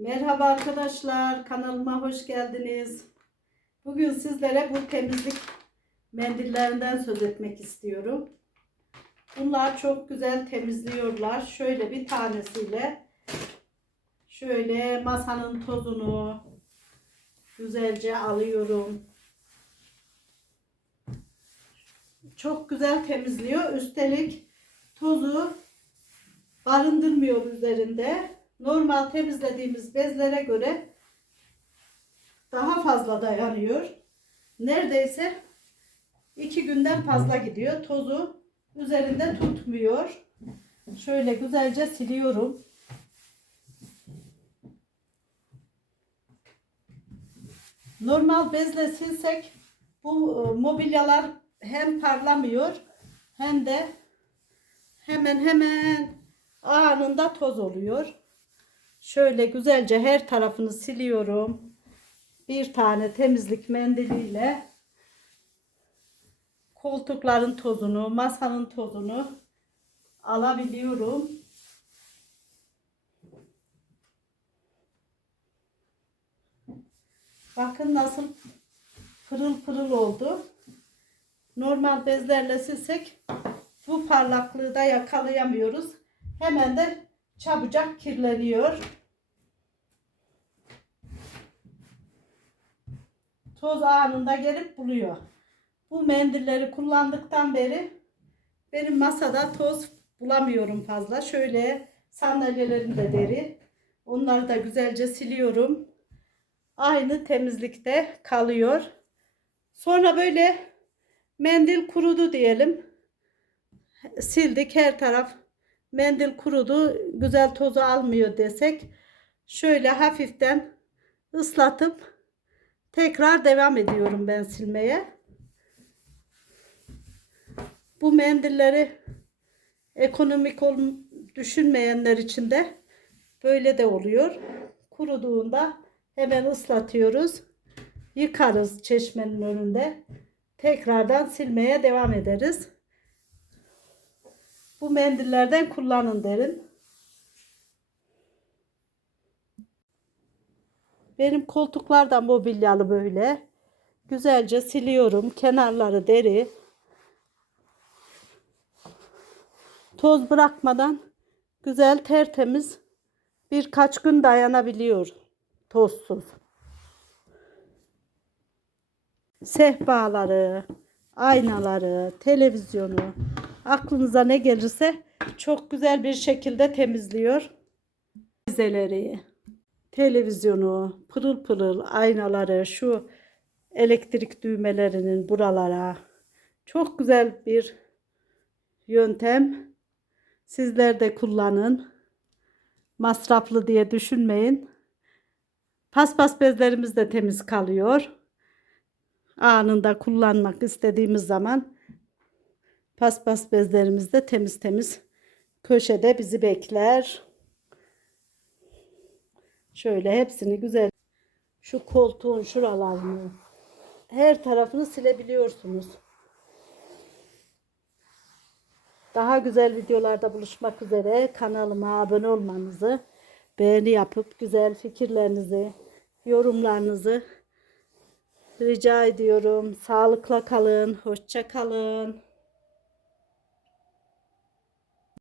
Merhaba arkadaşlar, kanalıma hoş geldiniz. Bugün sizlere bu temizlik mendillerinden söz etmek istiyorum. Bunlar çok güzel temizliyorlar. Şöyle bir tanesiyle şöyle masanın tozunu güzelce alıyorum. Çok güzel temizliyor. Üstelik tozu barındırmıyor üzerinde. Normal temizlediğimiz bezlere göre daha fazla dayanıyor. Neredeyse iki günden fazla gidiyor. Tozu üzerinde tutmuyor. Şöyle güzelce siliyorum. Normal bezle silsek bu e, mobilyalar hem parlamıyor hem de hemen hemen anında toz oluyor. Şöyle güzelce her tarafını siliyorum. Bir tane temizlik mendiliyle koltukların tozunu, masanın tozunu alabiliyorum. Bakın nasıl pırıl pırıl oldu. Normal bezlerle silsek bu parlaklığı da yakalayamıyoruz. Hemen de çabucak kirleniyor. Toz anında gelip buluyor. Bu mendilleri kullandıktan beri benim masada toz bulamıyorum fazla. Şöyle sandalyelerim de deri. Onları da güzelce siliyorum. Aynı temizlikte kalıyor. Sonra böyle mendil kurudu diyelim. Sildik her taraf mendil kurudu. Güzel tozu almıyor desek şöyle hafiften ıslatıp tekrar devam ediyorum ben silmeye. Bu mendilleri ekonomik ol, düşünmeyenler için de böyle de oluyor. Kuruduğunda hemen ıslatıyoruz. Yıkarız çeşmenin önünde. Tekrardan silmeye devam ederiz. Bu mendillerden kullanın derim. Benim koltuklar da mobilyalı böyle. Güzelce siliyorum. Kenarları deri. Toz bırakmadan güzel tertemiz birkaç gün dayanabiliyor tozsuz. Sehpaları, aynaları, televizyonu, aklınıza ne gelirse çok güzel bir şekilde temizliyor. Dizeleri, televizyonu, pırıl pırıl aynaları, şu elektrik düğmelerinin buralara çok güzel bir yöntem. Sizler de kullanın. Masraflı diye düşünmeyin. Paspas bezlerimiz de temiz kalıyor. Anında kullanmak istediğimiz zaman paspas bezlerimiz de temiz temiz köşede bizi bekler. Şöyle hepsini güzel şu koltuğun şuralarını her tarafını silebiliyorsunuz. Daha güzel videolarda buluşmak üzere kanalıma abone olmanızı, beğeni yapıp güzel fikirlerinizi, yorumlarınızı rica ediyorum. Sağlıkla kalın, hoşça kalın.